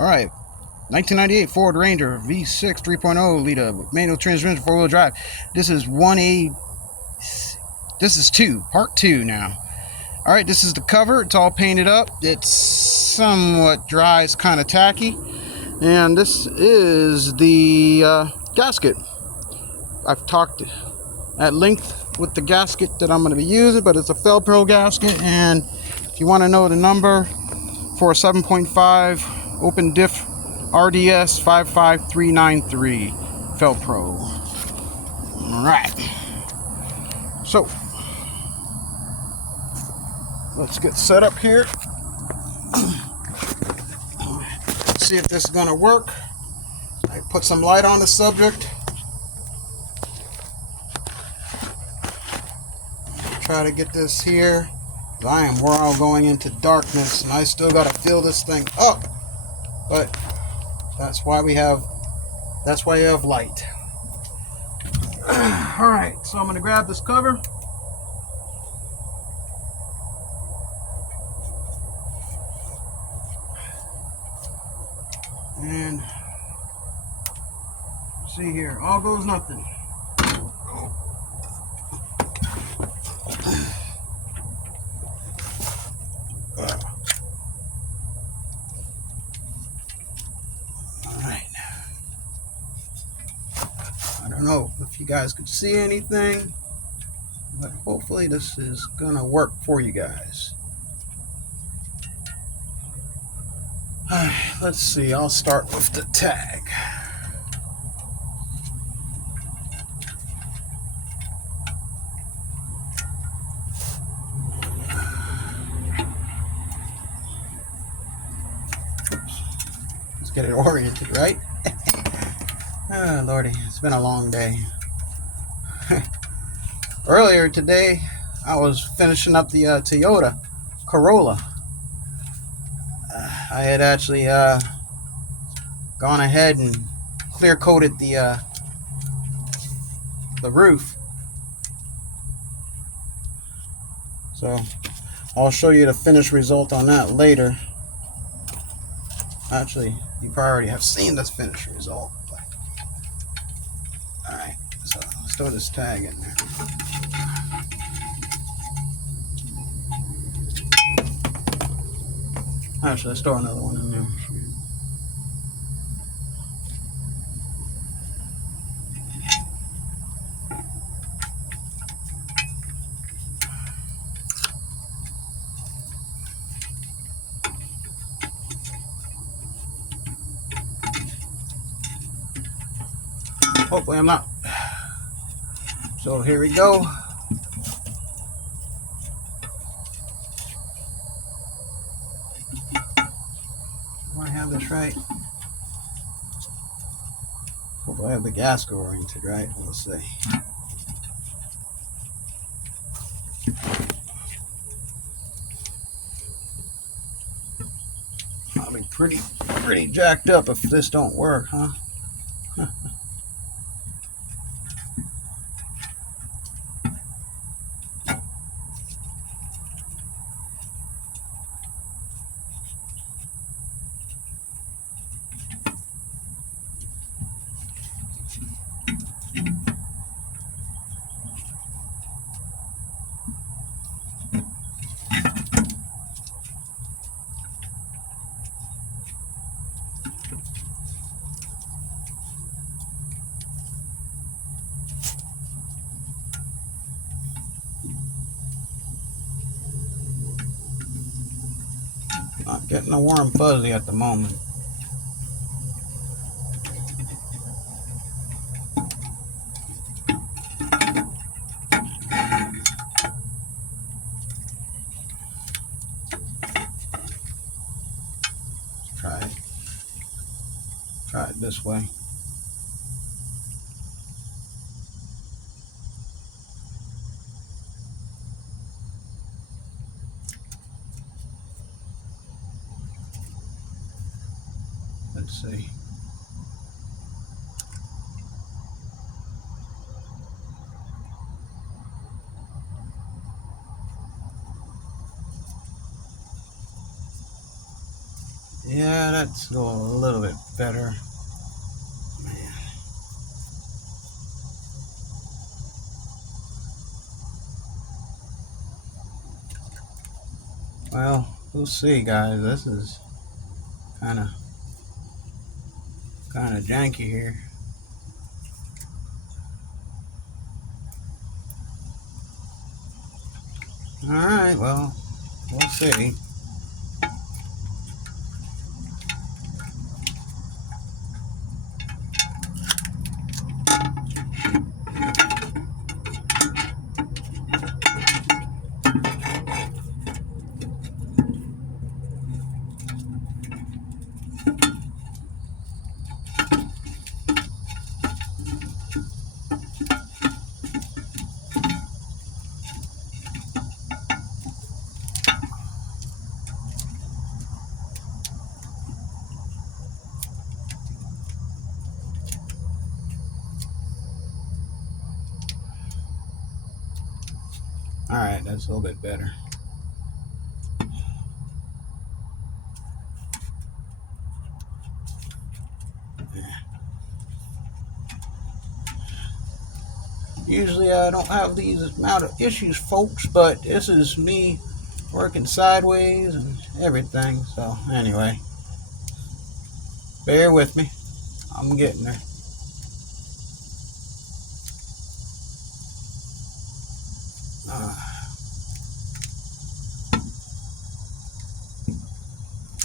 All right, 1998 Ford Ranger V6 3.0 liter manual transmission, 4-wheel drive. This is 1A. This is part 2 now. All right, this is the cover. It's all painted up. It's somewhat dry. It's kind of tacky. And this is the gasket. I've talked at length with the gasket that I'm going to be using, but it's a FEL PRO gasket. And if you want to know the number for a 7.5 open diff RDS 55393 FEL PRO. All right. So let's get set up here. See if this is going to work. I put some light on the subject. Try to get this here. I am all going into darkness, and I still got to fill this thing up. But that's why you have light. All right, so I'm going to grab this cover. And see here, all goes nothing. Alright. I don't know if you guys could see anything, but hopefully this is gonna work for you guys. Let's see, I'll start with the tag. Oops. Let's get it oriented, right? Oh, Lordy, it's been a long day. Earlier today, I was finishing up the Toyota Corolla. I had actually gone ahead and clear coated the roof. So I'll show you the finished result on that later. Actually, you probably already have seen this finished result. Alright, so let's throw this tag in there. Actually, let's throw another one in there. Hopefully I'm not. So here we go. Do I have this right? Hopefully I have the gasket oriented right. Let's see. I'll be pretty jacked up if this don't work, huh? Not getting a warm fuzzy at the moment. Try it this way. Let's see. Yeah, that's a little bit better. Man. Well, we'll see, guys. This is kind of janky here. All right, well, we'll see. All right, that's a little bit better. Usually I don't have these amount of issues, folks, but this is me working sideways and everything. So anyway, bear with me. I'm getting there.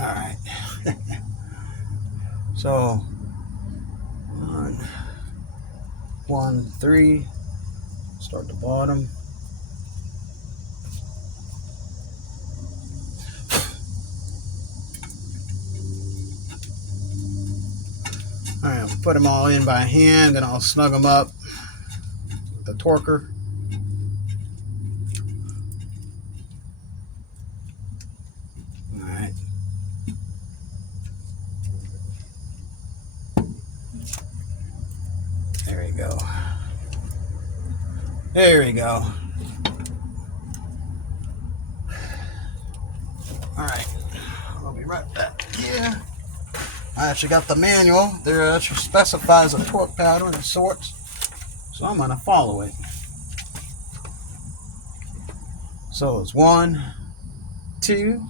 All right. So 1, 3. Start the bottom. All right, I'll put them all in by hand, and I'll snug them up with the torquer. All right. There we go. There we go. All right. I'll be right back. Yeah. I actually got the manual. There actually specifies a torque pattern of sorts, so I'm gonna follow it. So it's 1, 2,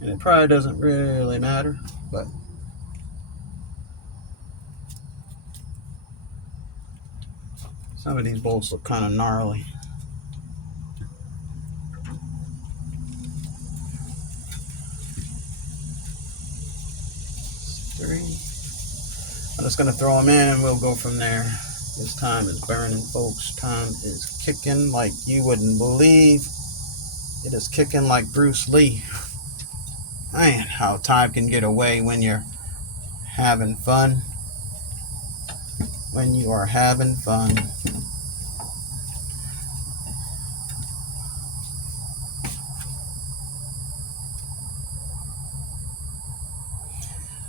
and it probably doesn't really matter, but some of these bolts look kind of gnarly. I'm just going to throw them in and we'll go from there. This time is burning, folks. Time is kicking like you wouldn't believe. It is kicking like Bruce Lee. Man, how time can get away when you're having fun. When you are having fun.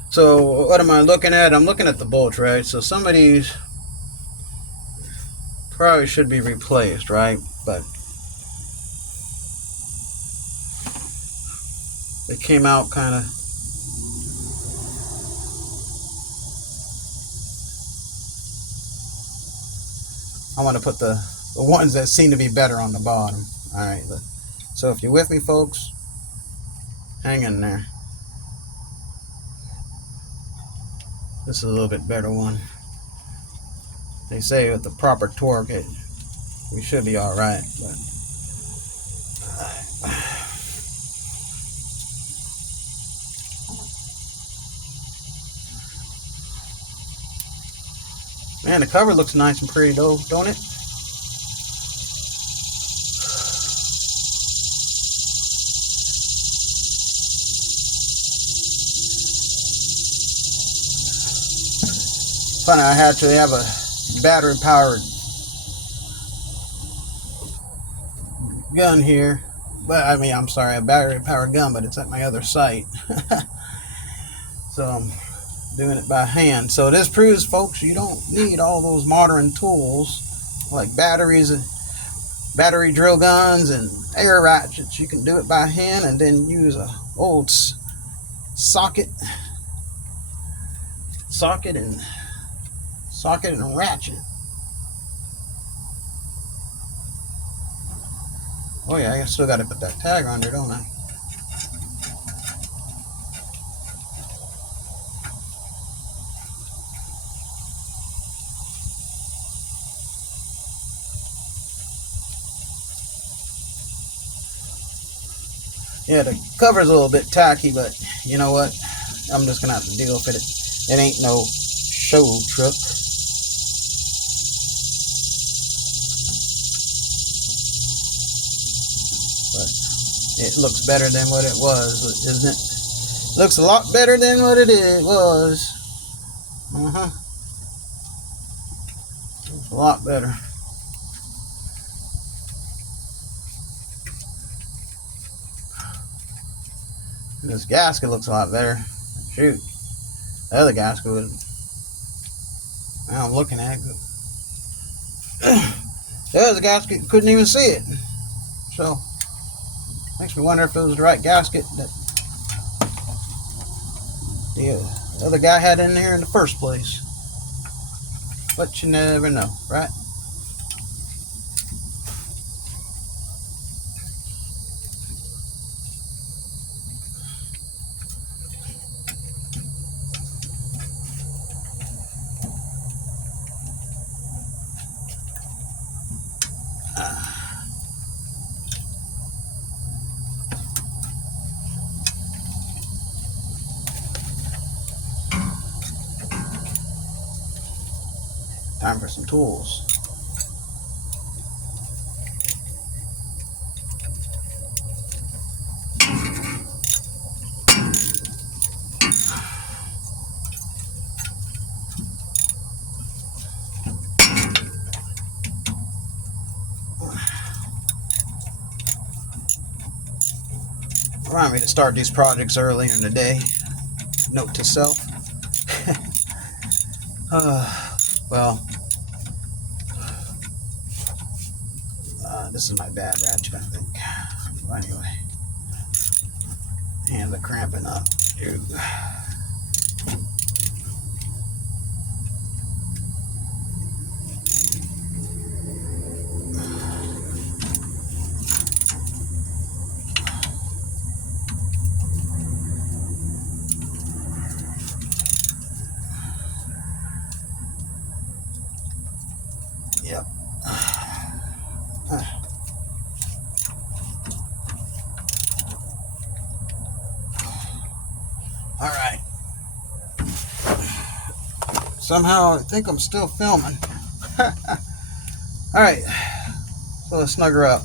So what am I looking at? I'm looking at the bolts, right? So some of these probably should be replaced, right? But they came out kind of I want to put the ones that seem to be better on the bottom. All right. So if you're with me, folks, hang in there. This is a little bit better one. They say with the proper torque, we should be all right. But man, the cover looks nice and pretty though, don't it? Funny, I had to have a battery-powered gun here, but I mean, I'm sorry, a battery-powered gun, but it's at my other site. So I'm doing it by hand. So this proves, folks, you don't need all those modern tools like batteries and battery drill guns and air ratchets. You can do it by hand and then use a old socket and ratchet. Oh yeah, I still got to put that tag on there, don't I? Yeah, the cover's a little bit tacky, but you know what? I'm just gonna have to deal with it. It ain't no show truck. But it looks better than what it was, isn't it? Looks a lot better than what it was. A lot better. This gasket looks a lot better. Shoot. The other gasket was, I'm looking at it. The other gasket, couldn't even see it. So, makes me wonder if it was the right gasket that the other guy had in there in the first place. But you never know, right? Time for some tools. Remind me to start these projects earlier in the day. Note to self. Well, this is my bad ratchet, I think. But anyway, hands are cramping up. Ew. Yep. All right. Somehow I think I'm still filming. All right. So let's snug her up.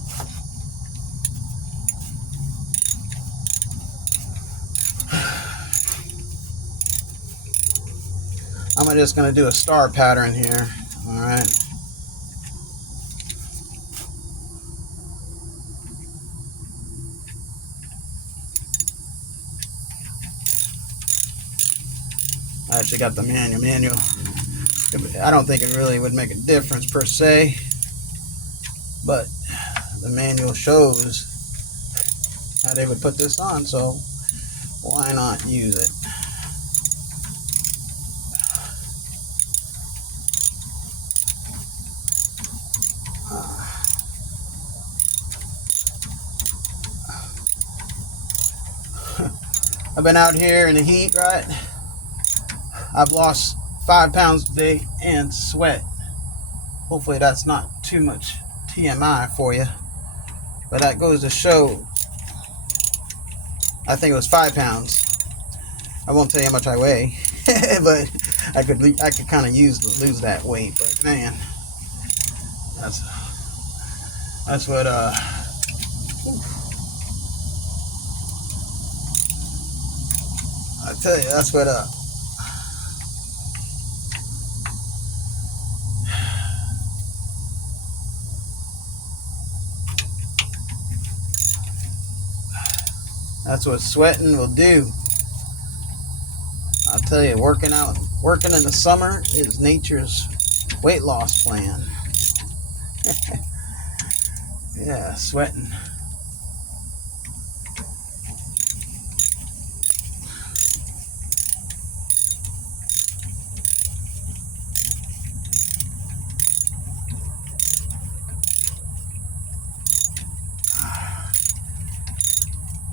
I'm just going to do a star pattern here. All right. I actually got the manual. I don't think it really would make a difference per se, but the manual shows how they would put this on, so why not use it? I've been out here in the heat, right? I've lost 5 pounds today and sweat. Hopefully that's not too much TMI for you, but that goes to show. I think it was 5 pounds. I won't tell you how much I weigh, but I could kind of lose that weight. But man, that's what I tell you. That's what sweating will do. I'll tell you, working in the summer is nature's weight loss plan. Yeah, sweating.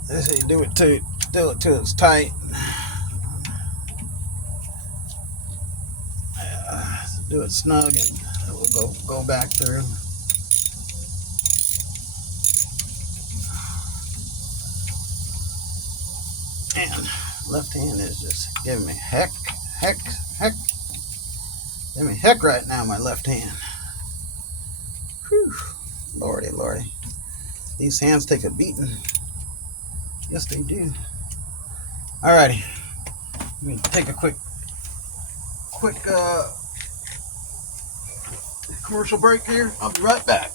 This is do it till it's tight. Do it snug, and we'll go back through. Man, left hand is just giving me heck. Give me heck right now, my left hand. Whew. Lordy. These hands take a beating. Yes, they do. Alrighty. Let me take a quick commercial break here. I'll be right back.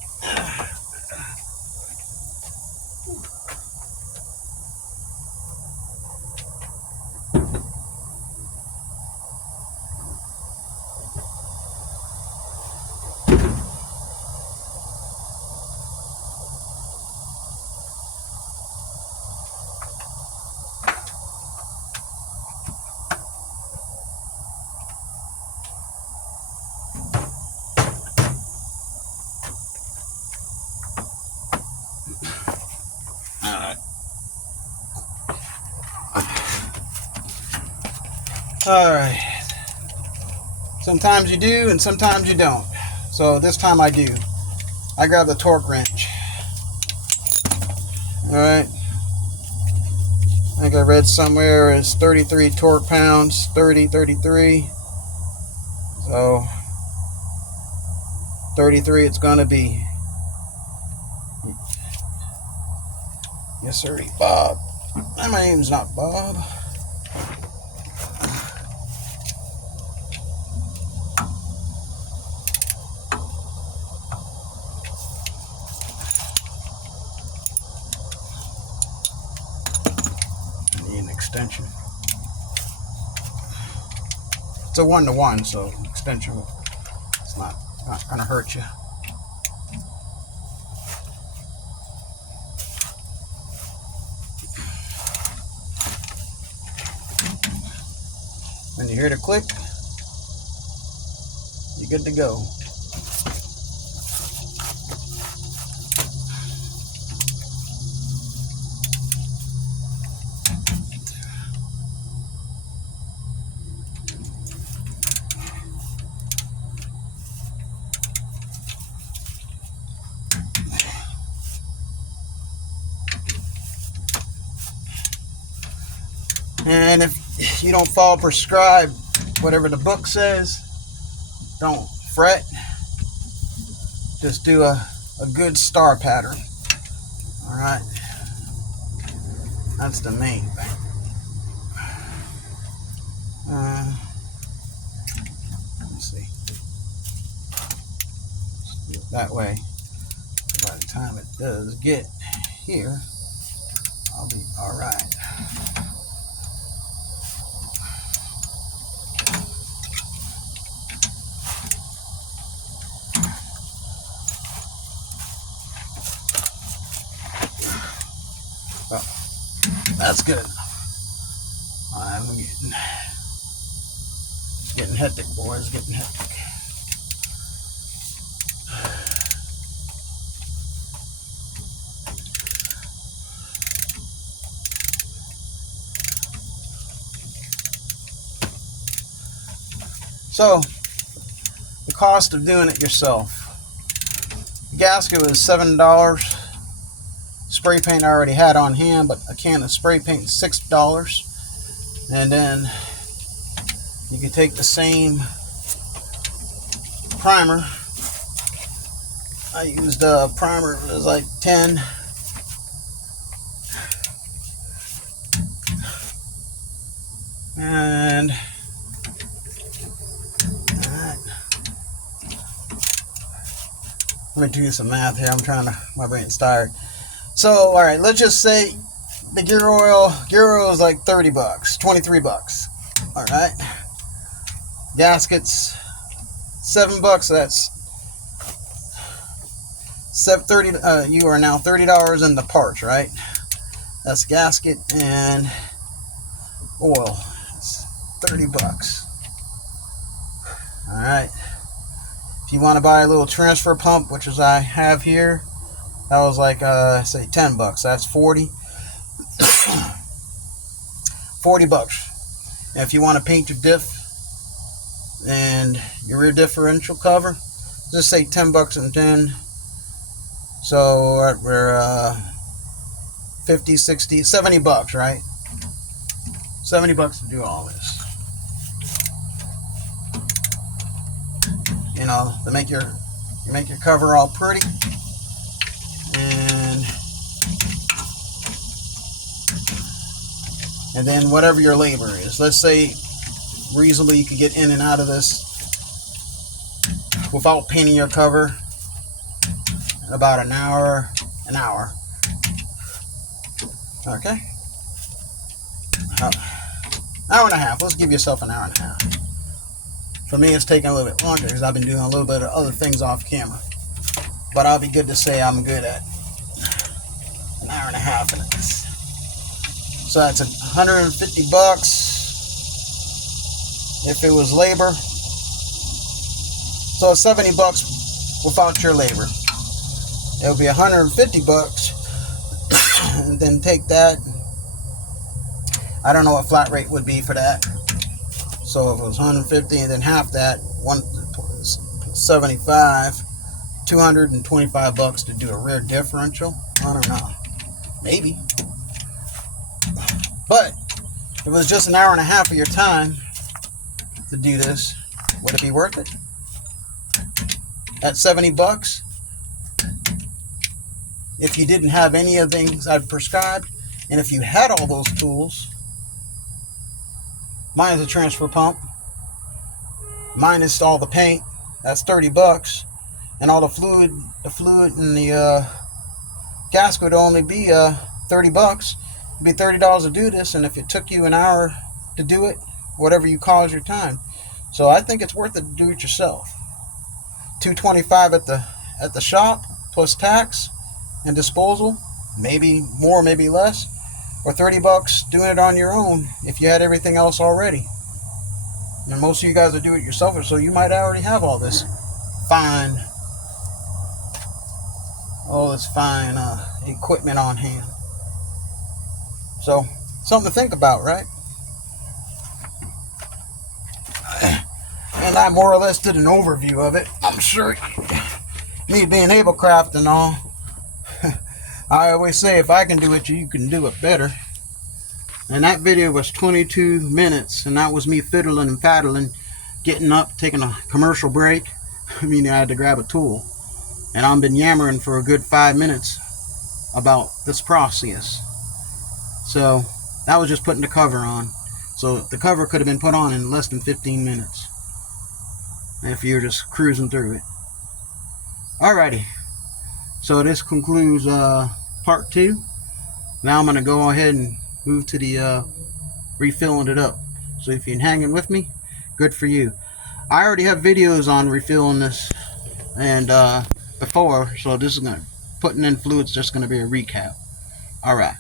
Alright. Sometimes you do and sometimes you don't. So this time I do. I grab the torque wrench. Alright. I think I read somewhere it's 33 torque pounds. 33. So 33 it's gonna be. Yes, sir, Bob. My name's not Bob. Extension. It's a 1-to-1, so extension, it's not gonna hurt you. When you hear the click, you're good to go. And if you don't follow prescribed, whatever the book says, don't fret. Just do a good star pattern. Alright? That's the main thing. Let's see. Let's do it that way. By the time it does get here, I'll be alright. That's good enough. I'm getting hectic, boys. Getting hectic. So, the cost of doing it yourself. The gasket was $7. Spray paint I already had on hand, but a can of spray paint is $6. And then you can take the same primer. I used a primer, it was like 10. And let me do some math here. My brain's tired. So, all right, let's just say the gear oil is like $30, 23 bucks. All right. Gaskets, $7. So that's $30. You are now $30 in the parts, right? That's gasket and oil. It's $30. All right. If you want to buy a little transfer pump, which is I have here, that was like say $10. That's $40. 40 bucks. And if you want to paint your diff and your rear differential cover, just say 10 bucks and 10. So we're 50, 60, 70 bucks, right? 70 bucks to do all this. You know, to make your cover all pretty. And then whatever your labor is. Let's say reasonably you could get in and out of this without painting your cover in about an hour. Okay? Hour and a half. Let's give yourself an hour and a half. For me, it's taking a little bit longer because I've been doing a little bit of other things off camera. But I'll be good to say I'm good at an hour and a half in this. So that's 150 bucks if it was labor. So it's 70 bucks without your labor. It would be 150 bucks. And then take that. I don't know what flat rate would be for that. So if it was 150 and then half that, 175, 225 bucks to do a rear differential. I don't know. Maybe. But if it was just an hour and a half of your time to do this, would it be worth it? At 70 bucks? If you didn't have any of the things I've prescribed, and if you had all those tools, minus the transfer pump, minus all the paint, that's 30 bucks, and all the fluid and the gasket would only be 30 bucks. It'd be $30 to do this, and if it took you an hour to do it, whatever you call your time. So I think it's worth it to do it yourself. $225 at the shop plus tax and disposal, maybe more, maybe less, or 30 bucks doing it on your own if you had everything else already. And most of you guys are do it yourself, so you might already have all this fine equipment on hand. So something to think about, right? And I more or less did an overview of it. I'm sure, me being Ablecraft and all, I always say if I can do it, you can do it better. And that video was 22 minutes, and that was me fiddling and faddling, getting up, taking a commercial break. I mean, I had to grab a tool. And I've been yammering for a good 5 minutes about this process. So that was just putting the cover on. So the cover could have been put on in less than 15 minutes if you're just cruising through it. Alrighty. So this concludes part 2. Now I'm going to go ahead and move to the refilling it up. So if you're hanging with me, good for you. I already have videos on refilling this and before, so this is putting in fluids just going to be a recap. Alright.